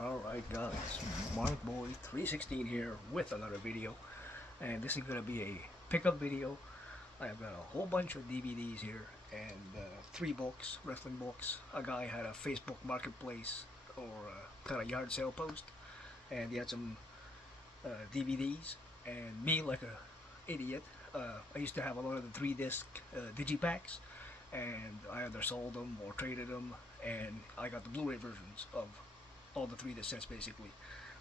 Alright guys, Mark Boy 316 here with another video, and this is going to be a pickup video. I have got a whole bunch of DVDs here and 3 books, wrestling books. A guy had a Facebook marketplace or kind of yard sale post, and he had some DVDs, and me like a idiot, I used to have a lot of the 3 disc digipacks, and I either sold them or traded them, and I got the Blu-ray versions of all the 3 disc sets basically.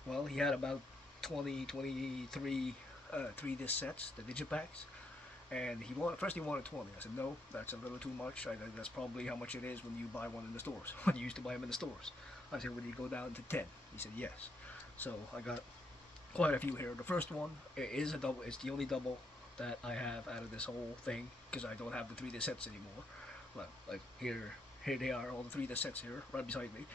Well, he had about 20, 23 3 disc sets, the digipacks, and he wanted 20. I said no, that's a little too much. That's probably how much it is when you buy one in the stores. When you used to buy them in the stores. I said, would you go down to 10? He said yes. So I got quite a few here. The first one is a double. It's the only double that I have out of this whole thing because I don't have the 3 disc sets anymore. Well, like here they are, all the 3 disc sets here right beside me.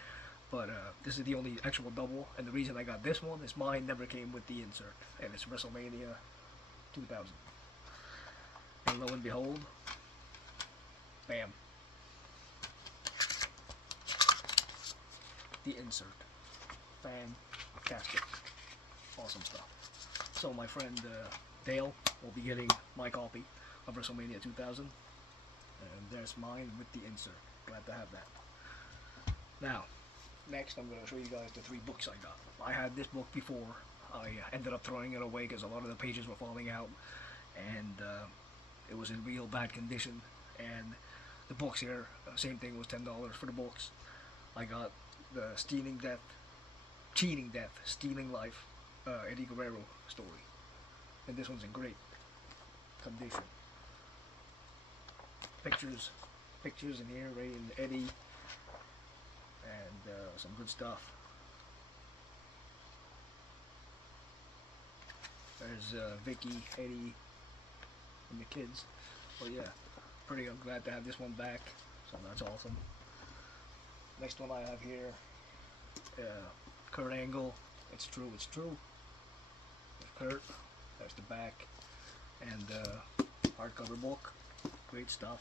But this is the only actual double, and the reason I got this one is mine never came with the insert, and it's WrestleMania 2000. And lo and behold, bam, the insert. Fantastic. Awesome stuff. So my friend Dale will be getting my copy of WrestleMania 2000, and there's mine with the insert. Glad to have that. Now, next I'm going to show you guys the 3 books I got. I had this book before. I ended up throwing it away because a lot of the pages were falling out, and it was in real bad condition. And the books here, same thing, was $10 for the books. I got the Cheating Death, Stealing Life, Eddie Guerrero story, and this one's in great condition. Pictures in here, Ray and Eddie, and some good stuff. There's Vicky, Eddie, and the kids. Well, yeah, pretty. I'm glad to have this one back. So that's awesome. Next one I have here, Kurt Angle. It's true. There's Kurt. There's the back, and hardcover book. Great stuff.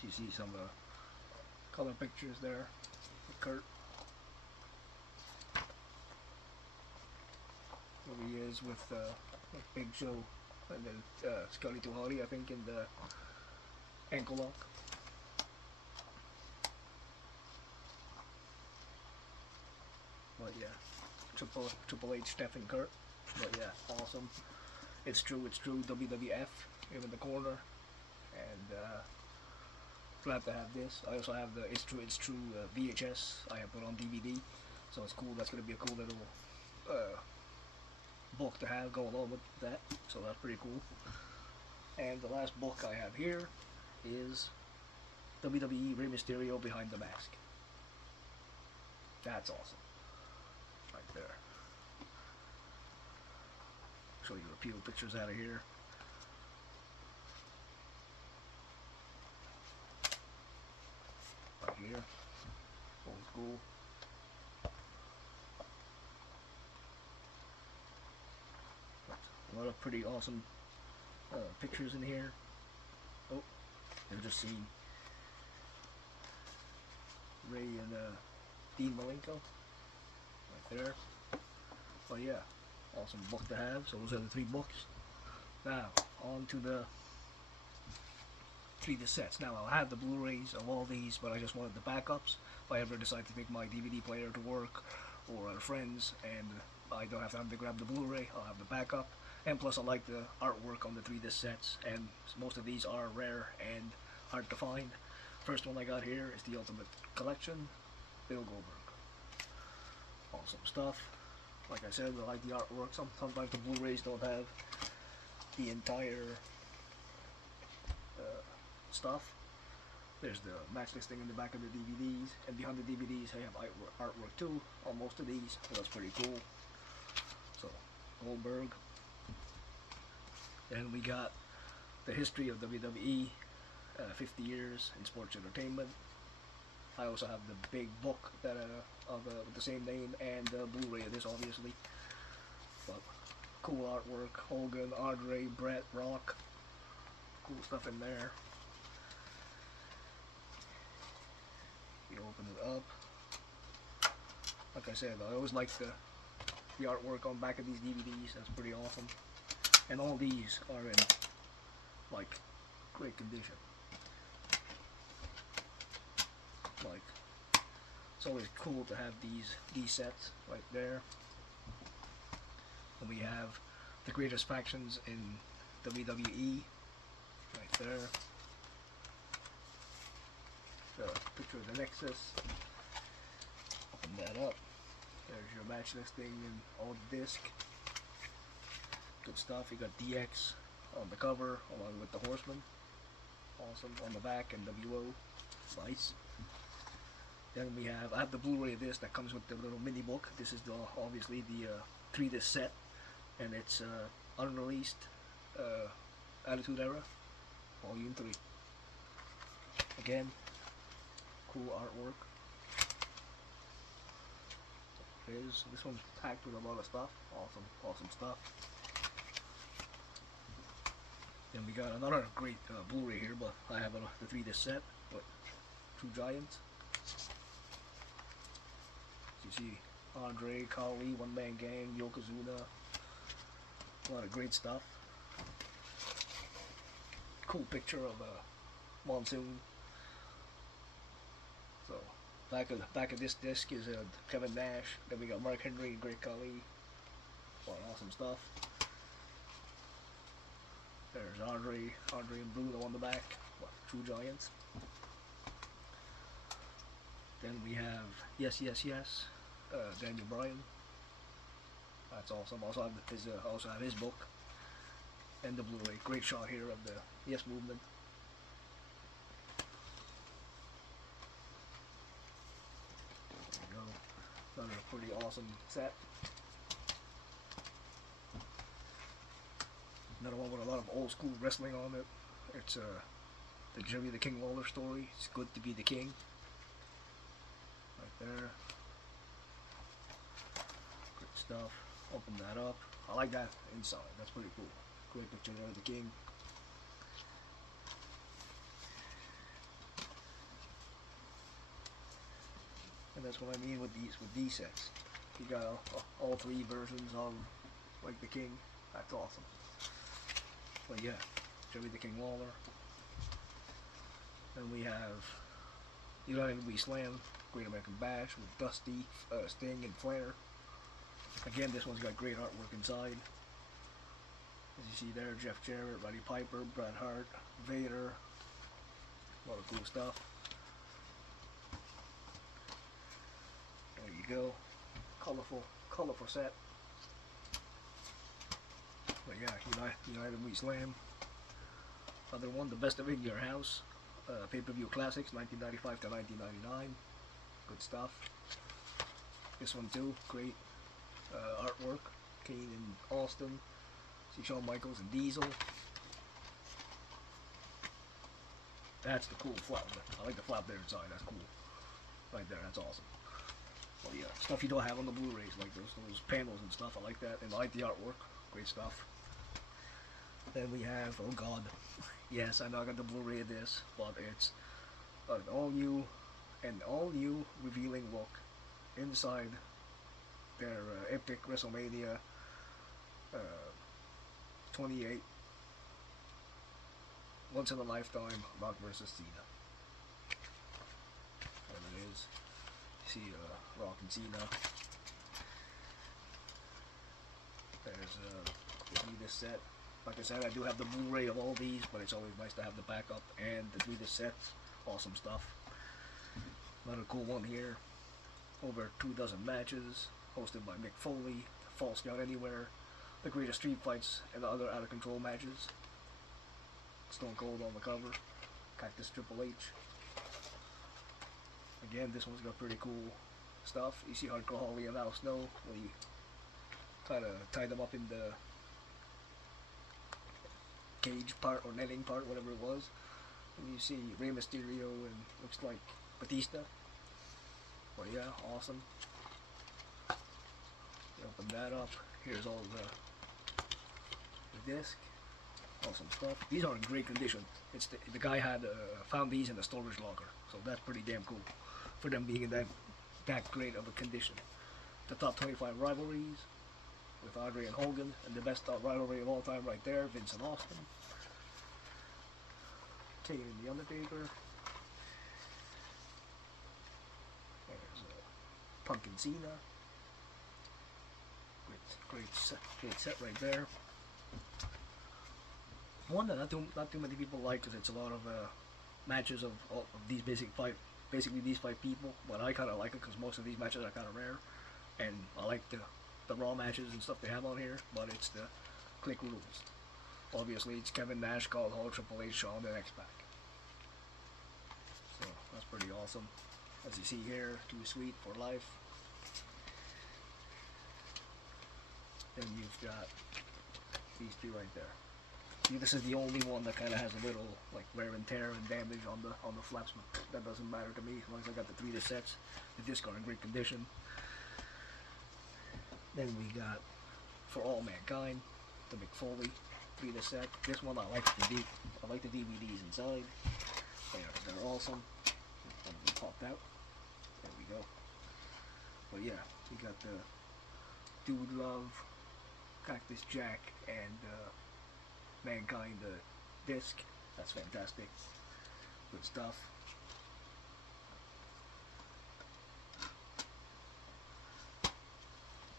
So you see some color pictures there with Kurt. Here he is with Big Show and then Scotty 2 Hotty, I think, in the ankle lock. But yeah, Triple H, Steph, and Kurt. But yeah, awesome. It's true. WWF in the corner, and glad to have this. I also have the It's True VHS I have put on DVD, so it's cool. That's gonna be a cool little book to have go along with that. So that's pretty cool. And the last book I have here is WWE Rey Mysterio Behind the Mask. That's awesome. Right there. Show you a few pictures out of here. Right here. Old school. A lot of pretty awesome pictures in here. Oh, you'll just see Ray and Dean Malenko right there. But yeah, awesome book to have. So those are the 3 books. Now on to the 3 disc sets. Now I'll have the Blu-rays of all these, but I just wanted the backups. If I ever decide to take my DVD player to work or at friends and I don't have time to grab the Blu-ray, I'll have the backup. And plus I like the artwork on the 3 disc sets, and most of these are rare and hard to find. First one I got here is the Ultimate Collection, Bill Goldberg. Awesome stuff. Like I said, I like the artwork. Sometimes the Blu-rays don't have the entire stuff. There's the match listing in the back of the DVDs, and behind the DVDs I have artwork too on most of these, so that's pretty cool. So, Goldberg. Then we got the history of WWE, 50 years in sports entertainment. I also have the big book that with the same name and the Blu-ray of this, obviously. But cool artwork. Hogan, Andre, Bret, Rock. Cool stuff in there. open it up. Like I said, I always like the artwork on the back of these DVDs. That's pretty awesome. And all these are in like great condition. Like, it's always cool to have these sets right there. And we have the greatest factions in WWE right there. The picture of the Nexus. Open that up. There's your match listing and all the disc. Good stuff. You got DX on the cover along with the Horseman. Awesome. On the back, NWO. Nice. Then I have the Blu-ray disc that comes with the little mini book. This is obviously the 3-disc set, and it's unreleased Attitude Era, Volume 3. Again, cool artwork. This one's packed with a lot of stuff. Awesome stuff. Then we got another great Blu-ray here, but I have the 3-disc set with Two Giants. You see Andre, Khali, One Man Gang, Yokozuna, a lot of great stuff. Cool picture of Monsoon. So back of this disc is Kevin Nash. Then we got Mark Henry and Great Khali. A lot of awesome stuff. There's Andre and Bruno on the back. True Giants. Then we have Yes, Daniel Bryan. That's awesome. Also have his book and the Blu-ray. Great shot here of the Yes Movement. There you go. Another pretty awesome set. Another one with a lot of old school wrestling on it. It's the Jerry the King Lawler story. It's Good to Be the King. Right there. Good stuff. Open that up. I like that inside. That's pretty cool. Great picture there of the king. And that's what I mean with these sets. You got all 3 versions of like the king. That's awesome. But yeah, Jerry the King Lawler. Then we have United We Slam, Great American Bash with Dusty, Sting, and Flair. Again, this one's got great artwork inside. As you see there, Jeff Jarrett, Roddy Piper, Bret Hart, Vader. A lot of cool stuff. There you go. Colorful set. But yeah, United We Slam. Other one, The Best of In Your House. Pay-per-view classics, 1995 to 1999. Good stuff. This one too, great artwork. Kane and Austin. See Shawn Michaels and Diesel. That's the cool flap. I like the flap there inside. That's cool. Right there. That's awesome. Well, yeah, stuff you don't have on the Blu-rays, like those panels and stuff. I like that, and I like the artwork. Great stuff. Then we have, oh god, yes, I know I got the Blu-ray of this, but it's an all-new revealing look inside their epic WrestleMania 28 once in a lifetime Rock versus Cena. There it is. You see Rock and Cena. There's this set. Like I said, I do have the Blu-ray of all these, but it's always nice to have the backup and the 3-disc sets. Awesome stuff. Another cool one here. Over 24 matches, hosted by Mick Foley, False Count Anywhere, the greatest street fights and the other out-of-control matches. Stone Cold on the cover, Cactus Triple H. Again, this one's got pretty cool stuff. You see Hardcore Holly and Al Snow, where you kind of tie them up in the cage part or netting part, whatever it was. And you see Rey Mysterio and looks like Batista. Well, yeah, awesome. Open that up. Here's all the disc. Awesome stuff. These are in great condition. It's the guy had found these in the storage locker, so that's pretty damn cool. for them being in that great of a condition. The top 25 rivalries with Andre and Hogan, and the best rivalry of all time right there, Vince and Austin. Taking in the Undertaker. There's Punk and Cena. Great set right there. One that not too many people like because it's a lot of matches of these basically these five people. But I kind of like it because most of these matches are kind of rare, and I like the Raw matches and stuff they have on here. But it's the Click Rules. Obviously, it's Kevin Nash, Scott Hall, Triple H, Shawn, and X-Pac. So that's pretty awesome. As you see here, Too Sweet for Life. Then you've got these two right there. See, this is the only one that kind of has a little like wear and tear and damage on the flaps, but that doesn't matter to me as long as I got the 3 disc sets. The discs are in great condition. Then we got For All Mankind, the Mick Foley 3 disc set. This one I like the DVDs inside. They're awesome. One of them popped out. There we go. But yeah, we got the Dude Love, Cactus Jack, and Mankind disc. That's fantastic. Good stuff.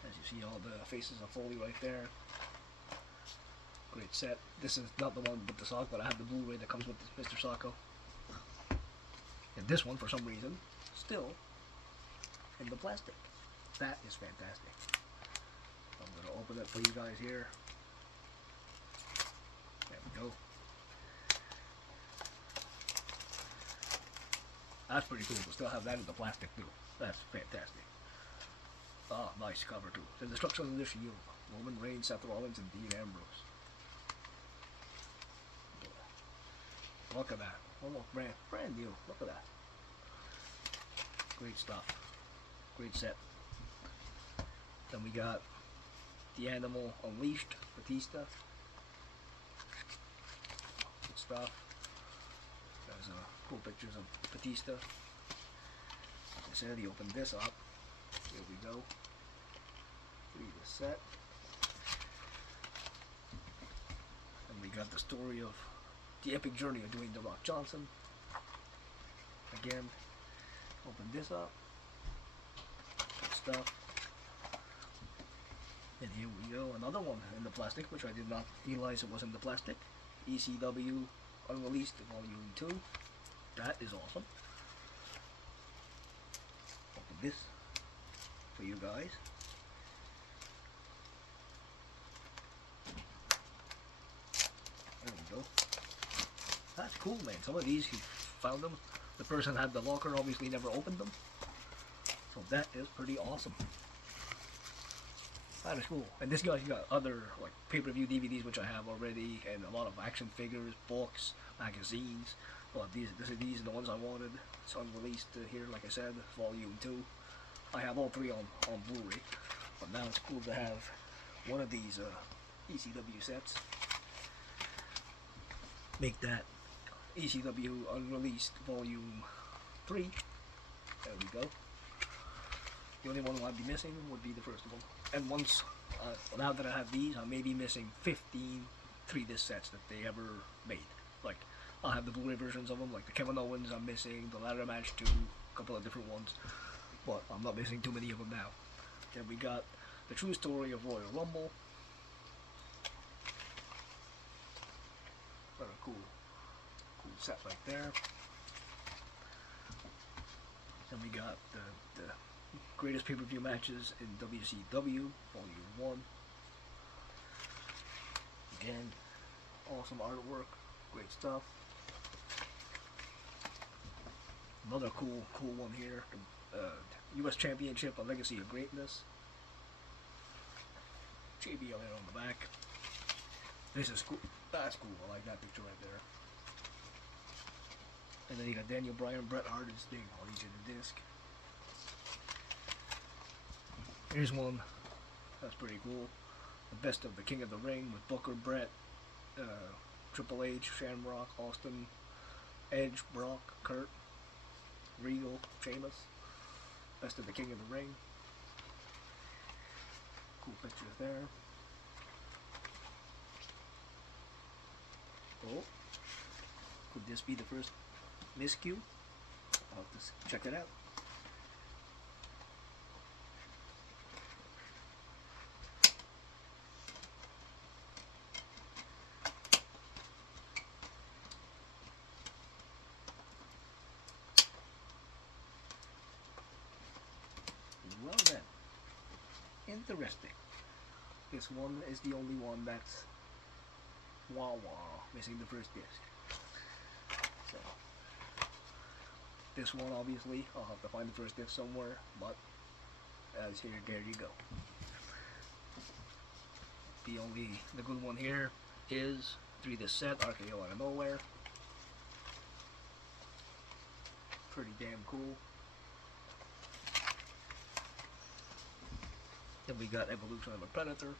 As you see, all the faces of Foley right there. Great set. This is not the one with the sock, but I have the Blu-ray that comes with Mr. Socko. And this one, for some reason, still in the plastic. That is fantastic. I'm going to open it for you guys here. There we go. That's pretty cool to still have that in the plastic too. That's fantastic. Ah, nice cover too. The Destruction of the Shield. Roman Reigns, Seth Rollins, and Dean Ambrose. Yeah. Look at that. Almost brand new. Look at that. Great stuff. Great set. Then we got The Animal Unleashed, Batista. Good stuff. There's cool pictures of Batista. As I said, he opened this up. Here we go. 3 disc set. And we got the story of the epic journey of Dwayne "The Rock" Johnson. Again, open this up. Good stuff. And here we go, another one in the plastic, which I did not realize it was in the plastic. ECW Unreleased Volume 2. That is awesome. Open this for you guys. There we go. That's cool, man. Some of these, he found them. The person had the locker, obviously never opened them. So that is pretty awesome. That is cool. And this guy's got other like pay-per-view DVDs which I have already, and a lot of action figures, books, magazines. But these are the ones I wanted. It's unreleased here, like I said, Volume 2. I have all 3 on Blu-ray. But now it's cool to have one of these ECW sets. Make that ECW Unreleased Volume 3. There we go. The only one I'd be missing would be the first one. And once, now that I have these, I may be missing 15 3 disc sets that they ever made. Like, I'll have the Blu-ray versions of them, like the Kevin Owens I'm missing, the Ladder Match 2, a couple of different ones. But I'm not missing too many of them now. Then we got the True Story of Royal Rumble. What a cool set right there. Then we got the greatest pay-per-view matches in WCW, Volume 1. Again, awesome artwork, great stuff. Another cool one here, the U.S. Championship, A Legacy of Greatness. JBL on the back. This is cool. That's cool. I like that picture right there. And then you got Daniel Bryan, Bret Hart, and Sting on each of the disc. Here's one. That's pretty cool. The Best of the King of the Ring with Booker, Bret, Triple H, Shamrock, Austin, Edge, Brock, Kurt. Regal, Sheamus, Best of the King of the Ring. Cool pictures there. Oh, could this be the first miscue? I'll have to check it out. Well then, interesting. This one is the only one that's wah missing the first disc. So this one, obviously, I'll have to find the first disc somewhere, but as here, there you go. The good one here is 3-disc set, RKO Out of Nowhere. Pretty damn cool. Then we got Evolution of a Predator.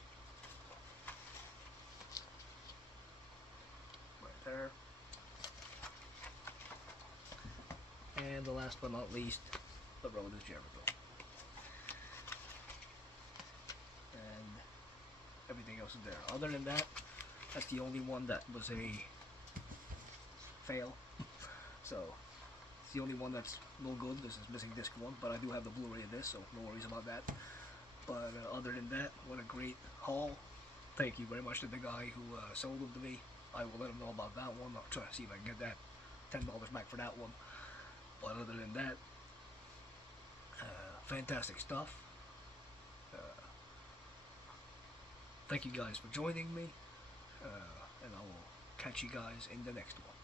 Right there. And the last but not least, The Road is Jericho. And everything else is there. Other than that, that's the only one that was a fail. So, it's the only one that's no good. This is missing disc 1, but I do have the Blu-ray of this, so no worries about that. But other than that, what a great haul. Thank you very much to the guy who sold them to me. I will let him know about that one. I'll try to see if I can get that $10 back for that one. But other than that, fantastic stuff. Thank you guys for joining me, and I will catch you guys in the next one.